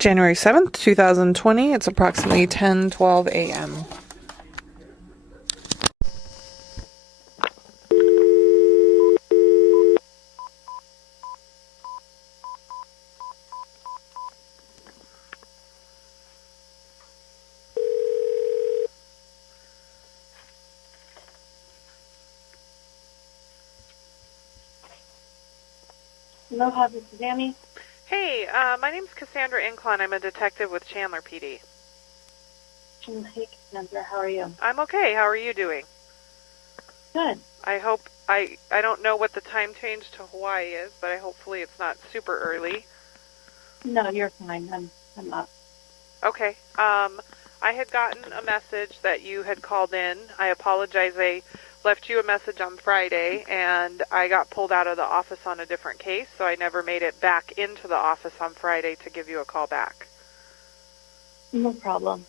January 7th, 2020. It's approximately 10:12 a.m. Aloha, this is Annie. Hey, my name's Cassandra Inclon. I'm a detective with Chandler PD. Hey, Cassandra, how are you? I'm okay. How are you doing? Good. I hope I don't know what the time change to Hawaii is, but hopefully it's not super early. No, you're fine. I'm not. Okay. I had gotten a message that you had called in. I apologize. I left you a message on Friday, and I got pulled out of the office on a different case, so I never made it back into the office on Friday to give you a call back. No problem.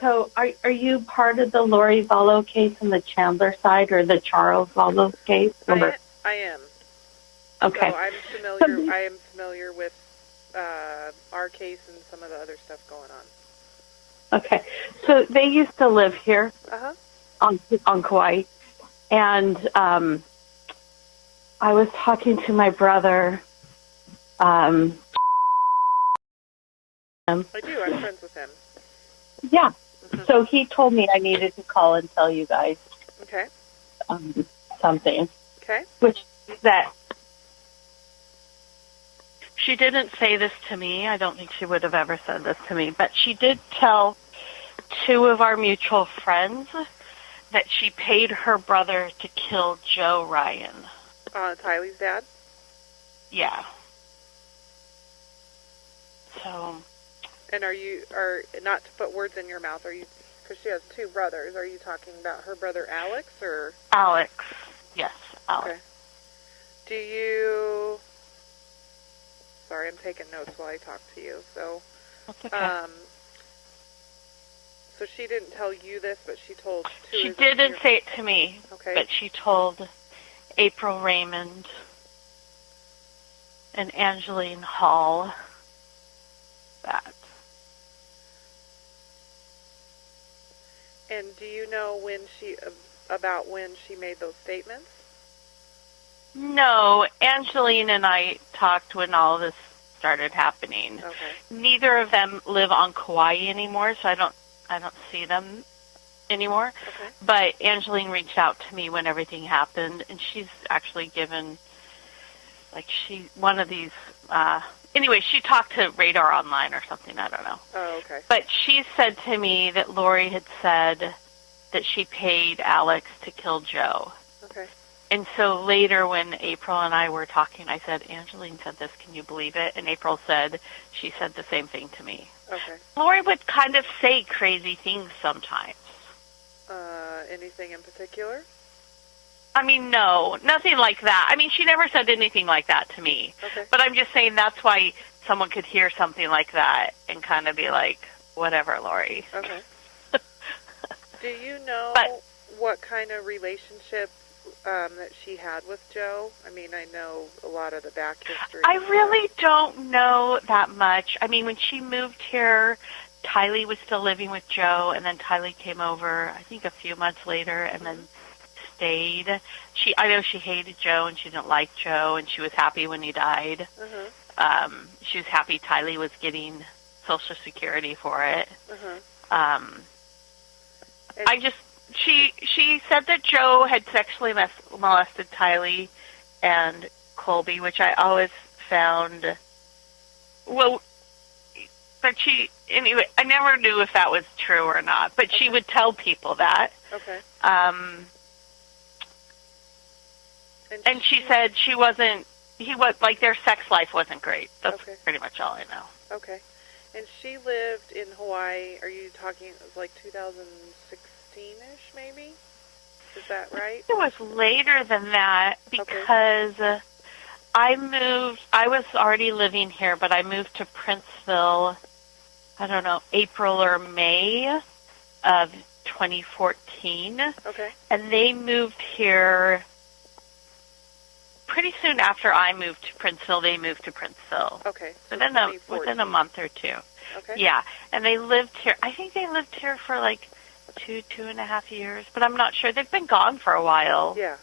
So are you part of the Lori Vallow case on the Chandler side or the Charles Vallow case? I am. Okay. So I am familiar with our case and some of the other stuff going on. Okay. So they used to live here on Kauai, and I was talking to my brother. I do. I'm friends with him. Yeah. So he told me I needed to call and tell you guys something. Okay. Which is that she didn't say this to me. I don't think she would have ever said this to me. But she did tell two of our mutual friends that she paid her brother to kill Joe Ryan. Tylee's dad? Yeah. So... And are not to put words in your mouth, because she has two brothers, are you talking about her brother Alex, or? Alex. Yes, Alex. Okay. Do you, sorry, I'm taking notes while I talk to you, so. That's okay. So she didn't tell you this, but she told two. She didn't say it to me, but she told April Raymond and Angeline Hall that. And do you know about when she made those statements? No, Angeline and I talked when all this started happening. Okay. Neither of them live on Kauai anymore, so I don't see them anymore. Okay. But Angeline reached out to me when everything happened, and she's actually given, one of these, anyway, she talked to Radar Online or something, I don't know. Oh, okay. But she said to me that Lori had said that she paid Alex to kill Joe. Okay. And so later when April and I were talking, I said, Angeline said this, can you believe it? And April said, she said the same thing to me. Okay. Lori would kind of say crazy things sometimes. Anything in particular? I mean, no, nothing like that. I mean, she never said anything like that to me. Okay. But I'm just saying that's why someone could hear something like that and kind of be like, whatever, Lori. Okay. Do you know what kind of relationship that she had with Joe? I mean, I know a lot of the back history. I really don't know that much. I mean, when she moved here, Tylee was still living with Joe, and then Tylee came over, I think, a few months later, and then stayed. I know she hated Joe, and she didn't like Joe, and she was happy when he died. She was happy Tylee was getting Social Security for it. She said that Joe had sexually molested Tylee and Colby, which I always found, but anyway, I never knew if that was true or not, but she would tell people that. Okay. And she said their sex life wasn't great. That's pretty much all I know. Okay. And she lived in Hawaii, are you talking, it was like 2016-ish maybe? Is that right? It was later than that because I was already living here, but I moved to Princeville, I don't know, April or May of 2014. Okay. And they moved here pretty soon after I moved to Princeville, they moved to Princeville. Okay. So within a month or two. Okay. Yeah, and they lived here. I think they lived here for like 2.5 years, but I'm not sure. They've been gone for a while. Yeah.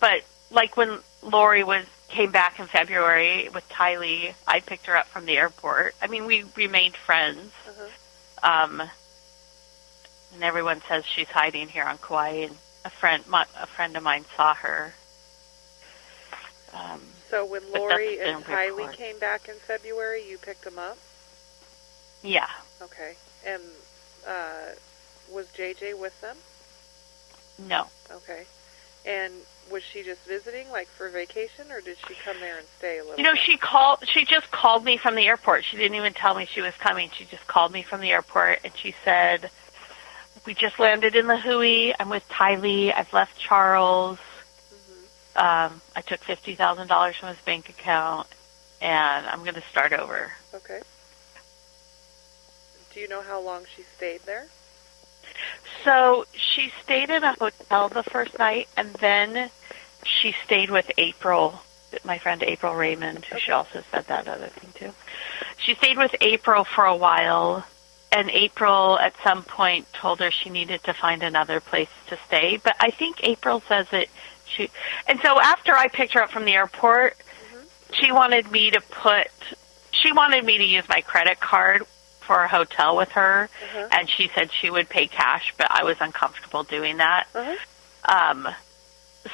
But like when Lori came back in February with Tylee, I picked her up from the airport. I mean, we remained friends. Uh-huh. And everyone says she's hiding here on Kauai, and a friend of mine saw her. So when Lori and Tylee came back in February, you picked them up? Yeah. Okay. And was JJ with them? No. Okay. And was she just visiting, like for vacation, or did she come there and stay a little? She just called me from the airport. She didn't even tell me she was coming. She just called me from the airport, and she said, "We just landed in the Hui. I'm with Tylee. I've left Charles. I took $50,000 from his bank account, and I'm going to start over." Okay. Do you know how long she stayed there? So she stayed in a hotel the first night, and then she stayed with April, my friend April Raymond, who she also said that other thing too. She stayed with April for a while, and April at some point told her she needed to find another place to stay. But I think April says that and so after I picked her up from the airport, she wanted me to use my credit card for a hotel with her, and she said she would pay cash, but I was uncomfortable doing that.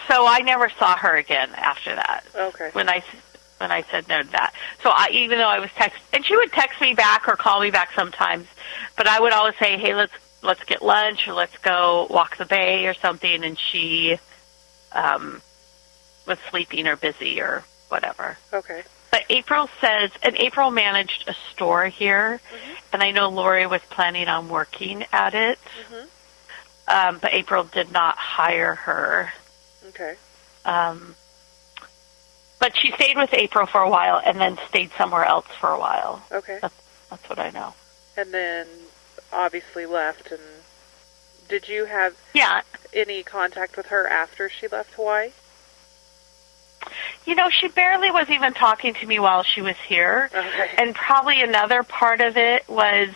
So I never saw her again after that. Okay. When I said no to that. So even though I was and she would text me back or call me back sometimes, but I would always say, "Hey, let's get lunch, or let's go walk the bay or something," and she was sleeping or busy or whatever. Okay. But April says, and April managed a store here, and I know Lori was planning on working at it, but April did not hire her. Okay. But she stayed with April for a while and then stayed somewhere else for a while. Okay. That's what I know. And then obviously left. And did you have any contact with her after she left Hawaii? You know, she barely was even talking to me while she was here. Okay. And probably another part of it was,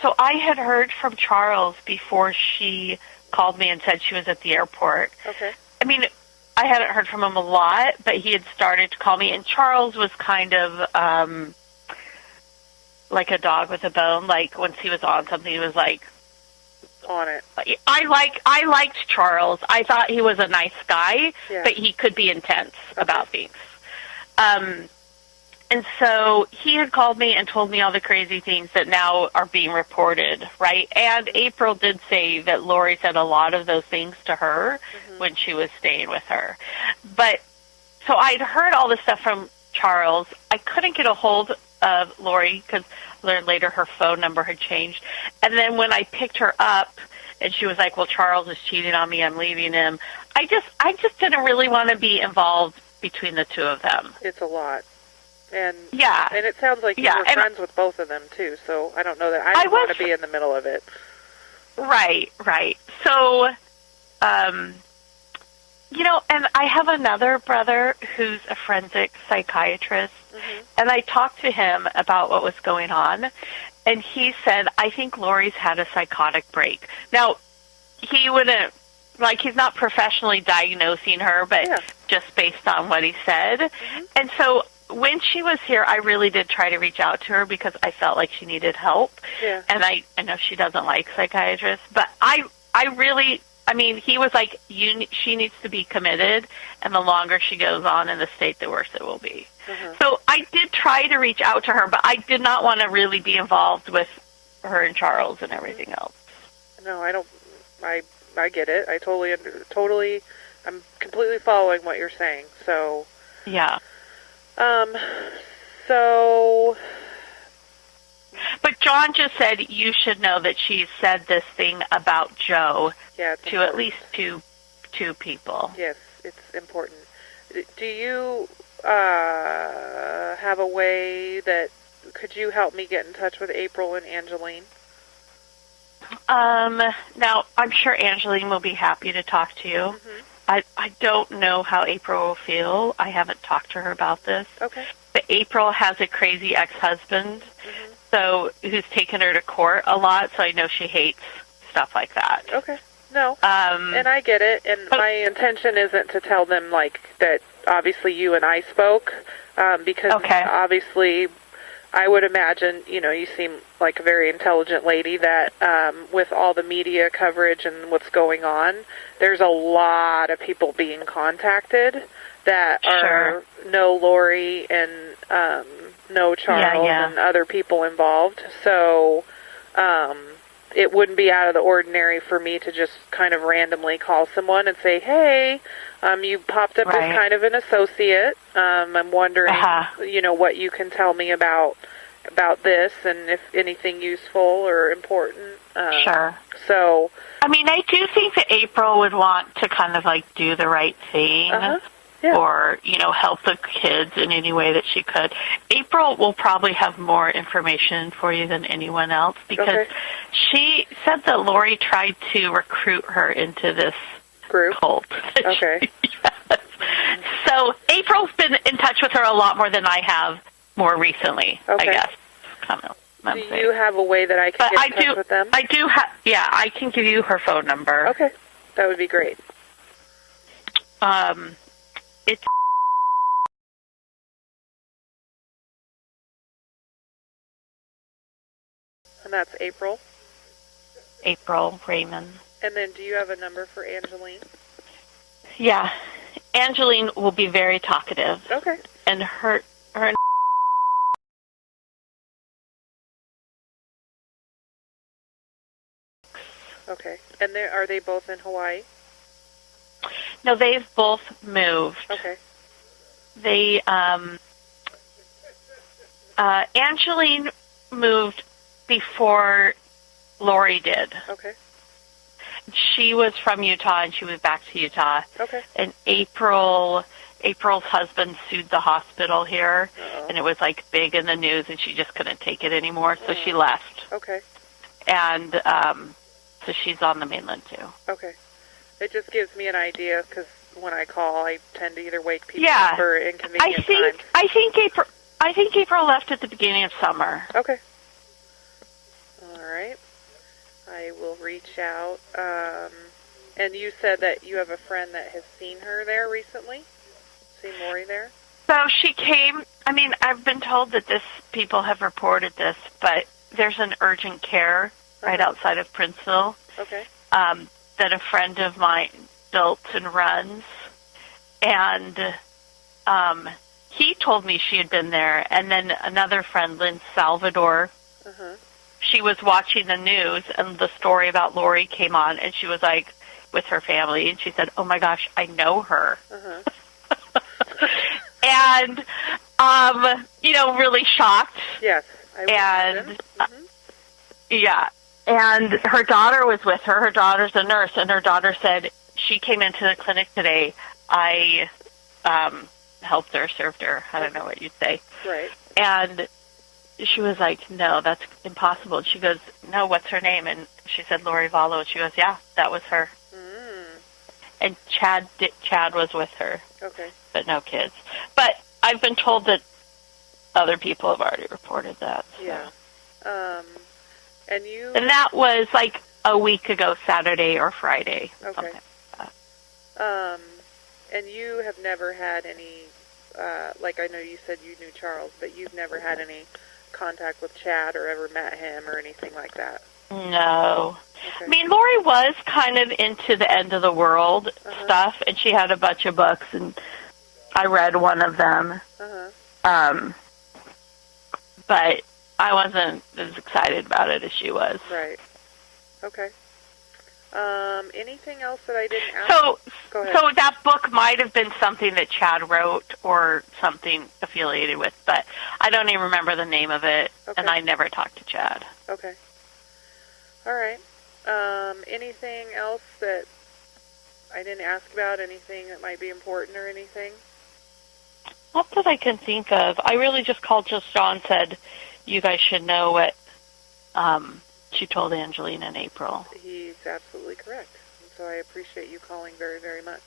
so I had heard from Charles before she called me and said she was at the airport. Okay. I mean, I hadn't heard from him a lot, but he had started to call me, and Charles was kind of like a dog with a bone. Like, once he was on something, he was like, on it. I liked Charles. I thought he was a nice guy, but he could be intense about things. And so he had called me and told me all the crazy things that now are being reported, right? And April did say that Lori said a lot of those things to her when she was staying with her. But so I'd heard all this stuff from Charles. I couldn't get a hold of Lori because I learned later her phone number had changed. And then when I picked her up and she was like, "Well, Charles is cheating on me, I'm leaving him," I just didn't really want to be involved between the two of them. It's a lot. And and it sounds like you were friends with both of them too, so I don't know that I don't want to be in the middle of it. Right. So, you know, and I have another brother who's a forensic psychiatrist, and I talked to him about what was going on, and he said, "I think Lori's had a psychotic break." Now, he wouldn't, like, he's not professionally diagnosing her, but just based on what he said. And so when she was here, I really did try to reach out to her because I felt like she needed help. Yeah. And I know she doesn't like psychiatrists, but I mean, he was like, she needs to be committed, and the longer she goes on in the state, the worse it will be. So I did try to reach out to her, but I did not want to really be involved with her and Charles and everything else. No, I don't. I get it. I totally, I'm completely following what you're saying. So. Yeah. So. But John just said you should know that she said this thing about Joe to at least two people. Yes, it's important. Do you have a way that could you help me get in touch with April and Angeline? Now, I'm sure Angeline will be happy to talk to you. I don't know how April will feel. I haven't talked to her about this. Okay. But April has a crazy ex-husband, Mm-hmm. so who's taken her to court a lot, so I know she hates stuff like that. Okay. No. And I get it, and my intention isn't to tell them, like, that obviously you and I spoke, because obviously I would imagine, you seem like a very intelligent lady that with all the media coverage and what's going on, there's a lot of people being contacted that are know Lori and know Charles and other people involved. So it wouldn't be out of the ordinary for me to just kind of randomly call someone and say, hey, you popped up as kind of an associate. I'm wondering, what you can tell me about this and if anything useful or important. So, I mean, I do think that April would want to kind of like do the right thing. Or, help the kids in any way that she could. April will probably have more information for you than anyone else because she said that Lori tried to recruit her into this group. Cult. Okay. Yes. So April's been in touch with her a lot more than I have more recently, I guess. Do you have a way that I can get in touch with them? I do have, I can give you her phone number. Okay. That would be great. It's and that's April? April Raymond. And then do you have a number for Angeline? Yeah. Angeline will be very talkative. Okay. And her Okay. And are they both in Hawaii? No, they've both moved. Okay. They, Angeline moved before Lori did. Okay. She was from Utah, and she moved back to Utah. Okay. And April's husband sued the hospital here, and it was, like, big in the news, and she just couldn't take it anymore, so she left. Okay. And so she's on the mainland, too. Okay. It just gives me an idea, because when I call, I tend to either wake people up or inconvenient times. I think April left at the beginning of summer. Okay. All right. I will reach out. And you said that you have a friend that has seen her there recently? Seen Lori there? So she came. I mean, I've been told that people have reported this, but there's an urgent care right outside of Princeville. Okay. That a friend of mine built and runs, and he told me she had been there, and then another friend, Lynn Salvador, she was watching the news, and the story about Lori came on, and she was like with her family, and she said, oh my gosh, I know her. And, really shocked. Yes. And her daughter was with her. Her daughter's a nurse, and her daughter said, she came into the clinic today. I helped her, served her. I don't know what you'd say. Right. And she was like, no, that's impossible. And she goes, no, what's her name? And she said, Lori Vallow. And she goes, yeah, that was her. And Chad was with her. Okay. But no kids. But I've been told that other people have already reported that. So. Yeah. And that was like a week ago, Saturday or Friday. Okay. Something like that. And you have never had any, like I know you said you knew Charles, but you've never had any contact with Chad or ever met him or anything like that? No. Okay. I mean, Lori was kind of into the end of the world stuff, and she had a bunch of books, and I read one of them. But I wasn't as excited about it as she was. Right. Okay. Anything else that I didn't ask? Go ahead. So that book might have been something that Chad wrote or something affiliated with, but I don't even remember the name of it, and I never talked to Chad. Okay. All right. Anything else that I didn't ask about? Anything that might be important or anything? Not that I can think of. I really just called John and said, you guys should know what she told Angeline in April. He's absolutely correct. And so I appreciate you calling very, very much.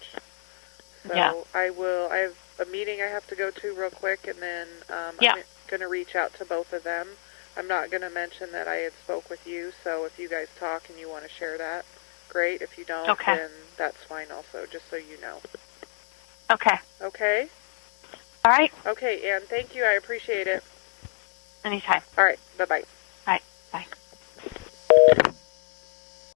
So Yeah. I have a meeting I have to go to real quick, and then I'm going to reach out to both of them. I'm not going to mention that I had spoke with you, so if you guys talk and you want to share that, great. If you don't, then that's fine also, just so you know. Okay. Okay? All right. Okay, Ann, thank you. I appreciate it. Anytime. All right, bye-bye. All right. Bye.